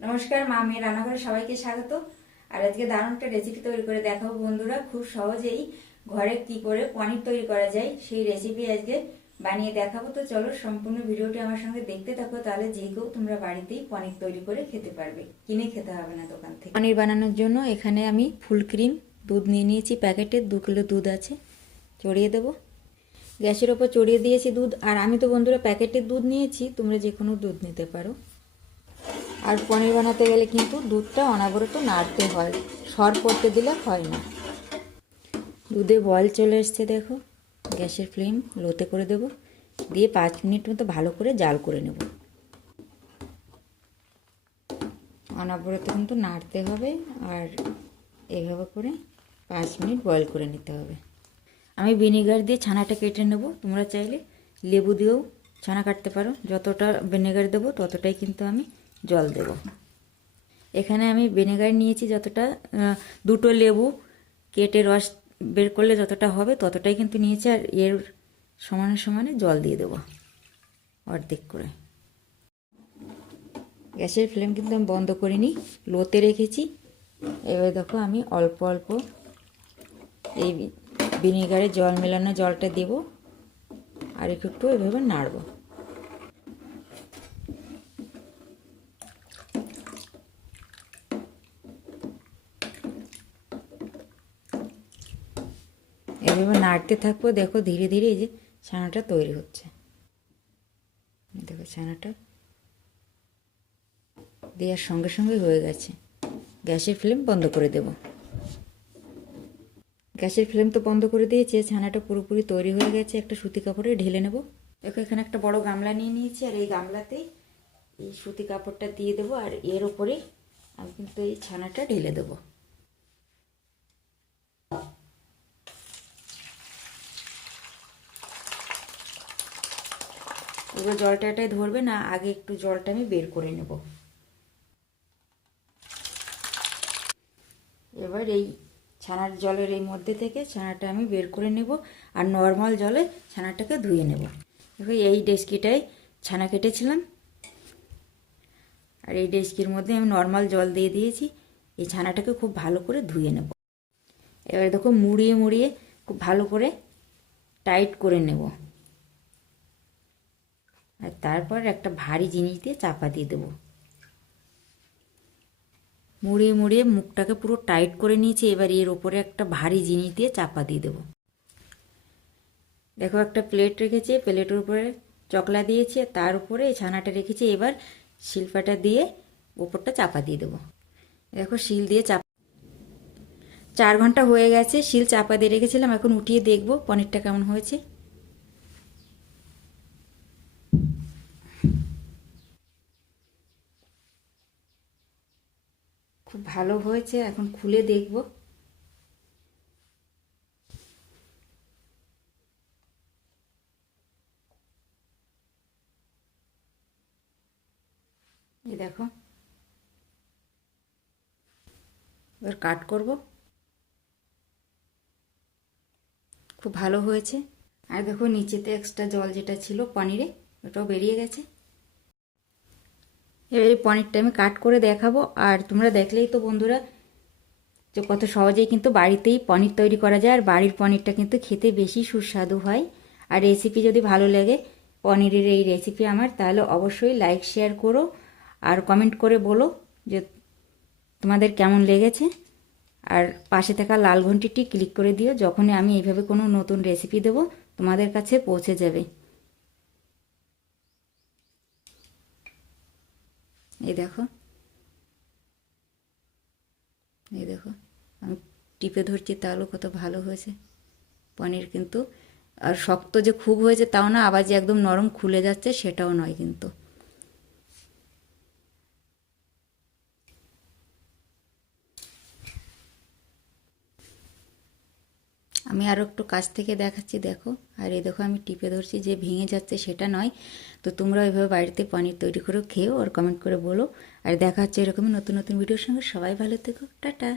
নমস্কার, মা মেয়ে রান্নাঘরে সবাইকে স্বাগত। আর আজকে দারুণ একটা রেসিপি তৈরি করে দেখাবো বন্ধুরা। খুব সহজেই ঘরে কি করে পনির তৈরি করা যায় সেই রেসিপি আজকে বানিয়ে দেখাবো। তো চলো সম্পূর্ণ ভিডিওটি আমার সঙ্গে দেখতে থাকো, তাহলে যে কেউ তোমরা বাড়িতেই পনির তৈরি করে খেতে পারবে। কিনে খেতে হবে না দোকান থেকে। পনির বানানোর জন্য এখানে আমি ফুল ক্রিম, দুধ নিয়ে নিয়েছি প্যাকেটের দু কিলো দুধ আছে, চড়িয়ে দেবো। গ্যাসের ওপর চড়িয়ে দিয়েছি দুধ। আর আমি তো বন্ধুরা প্যাকেটের দুধ নিয়েছি, তোমরা যে কোনো দুধ নিতে পারো। আর পনির বানাতে গেলে কিন্তু দুধটা অনাবরত নাড়তে হয়। সর পড়তে দিলে হয় না। দুধে বল চলে এসছে দেখো। গ্যাসের ফ্লেম লোতে করে দেব। দিয়ে পাঁচ মিনিট মতো ভালো করে জাল করে নেব। অনাবরত কিন্তু নাড়তে হবে আর এইভাবে করে পাঁচ মিনিট বয়েল করে নিতে হবে। আমি ভিনেগার দিয়ে ছানাটা কেটে নেব। তোমরা চাইলে লেবু দিয়েও ছানা কাটতে পারো। যতটা ভিনেগার দেবো ততটাই কিন্তু আমি জল দেব। এখানে আমি ভিনেগার নিয়েছি যতটা দুটো লেবু, কেটে রস বের করলে যতটা হবে ততটাই কিন্তু নিয়েছি আর এর সমানে সমানে জল দিয়ে দেবো অর্ধেক করে। গ্যাসের ফ্লেম কিন্তু আমি বন্ধ করিনি, লোতে রেখেছি। এবার দেখো আমি অল্প অল্প এই ভিনেগারে জল মেলানো জলটা দেব আর একটু এভাবে নাড়বো। এভাবে নাড়তে থাকব দেখো ধীরে ধীরে এই যে ছানাটা তৈরি হচ্ছে। দেখো ছানাটা দেওয়ার সঙ্গে সঙ্গে হয়ে গেছে। গ্যাসের ফ্লেম বন্ধ করে দেব। গ্যাসের ফ্লেম তো বন্ধ করে দিয়েছে ছানাটা পুরোপুরি তৈরি হয়ে গেছে। একটা সুতি কাপড়ে ঢেলে নেব। দেখো, এখানে একটা বড় গামলা নিয়ে নিয়েছি, আর এই গামলাতেই এই সুতি কাপড়টা দিয়ে দেবো, আর এর উপরে আমি কিন্তু এই ছানাটা ঢেলে দেবো। এবার জলটাটাই ধরবে, না, আগে একটু জলটা আমি বের করে নেব। এবার এই ছানার জলের এই মধ্যে থেকে ছানাটা আমি বের করে নেব আর নর্মাল জলে ছানাটাকে ধুয়ে নেব। দেখো, এই ডেস্কিটায় ছানা কেটেছিলাম। আর এই ডেস্কির মধ্যে আমি নর্মাল জল দিয়ে দিয়েছি, এই ছানাটাকে খুব ভালো করে ধুয়ে নেব। এবার দেখো, মুড়িয়ে মুড়িয়ে খুব ভালো করে টাইট করে নেব। আর তারপর একটা ভারী জিনিস দিয়ে চাপা দিয়ে দেবো। মুড়িয়ে মুড়িয়ে মুখটাকে পুরো টাইট করে নিয়েছি, এবার এর ওপরে একটা ভারী জিনিস দিয়ে চাপা দিয়ে দেবো। দেখো একটা প্লেট রেখেছি, প্লেটের উপরে চকলা দিয়েছি তার উপরে এই ছানাটা রেখেছি, এবার শিল্পাটা দিয়ে ওপরটা চাপা দিয়ে দেবো। দেখো শিল দিয়ে চাপা চার ঘণ্টা হয়ে গেছে, শিল চাপা দিয়ে রেখেছিলাম, এখন উঠিয়ে দেখব পনিরটা কেমন হয়েছে। খুব ভালো হয়েছে, এখন খুলে দেখব। এই দেখো। এবার কাট করব। খুব ভালো হয়েছে। আর দেখো, নিচেতে এক্সট্রা জল যেটা ছিল, পনিরে, ওটাও বেরিয়ে গেছে। এবার এই পনিরটা আমি কাট করে দেখাবো। আর তোমরা দেখলেই তো বন্ধুরা, যে কত সহজেই কিন্তু বাড়িতেই পনির তৈরি করা যায়। আর বাড়ির পনিরটা কিন্তু খেতে বেশি সুস্বাদু হয়। আর রেসিপি যদি ভালো লাগে, পনিরের এই রেসিপি আমার, তাহলে অবশ্যই লাইক শেয়ার করো। আর কমেন্ট করে বলো যে তোমাদের কেমন লেগেছে। আর পাশে থাকা লাল ঘন্টিটি ক্লিক করে দিও। যখনই আমি এইভাবে কোনো নতুন রেসিপি দেবো, তোমাদের কাছে পৌঁছে যাবে। এই দেখো। এই দেখো, আমি টিপে ধরছি তাহলেও কত ভালো হয়েছে। পনির কিন্তু, আর শক্ত যে খুব হয়েছে, তাও না আবার যে একদম নরম খুলে যাচ্ছে, সেটাও নয় কিন্তু। আমি আরও একটু কাছ থেকে দেখাচ্ছি, দেখো। আর এই দেখো, আমি টিপে ধরছি, যে ভেঙে যাচ্ছে সেটা নয়। তো তোমরা এভাবে বাড়িতে পনির তৈরি করে খেয়েও আর কমেন্ট করে বলো। আর দেখা হচ্ছে এরকমই নতুন নতুন ভিডিওর সঙ্গে। সবাই ভালো থেকো। টাটা।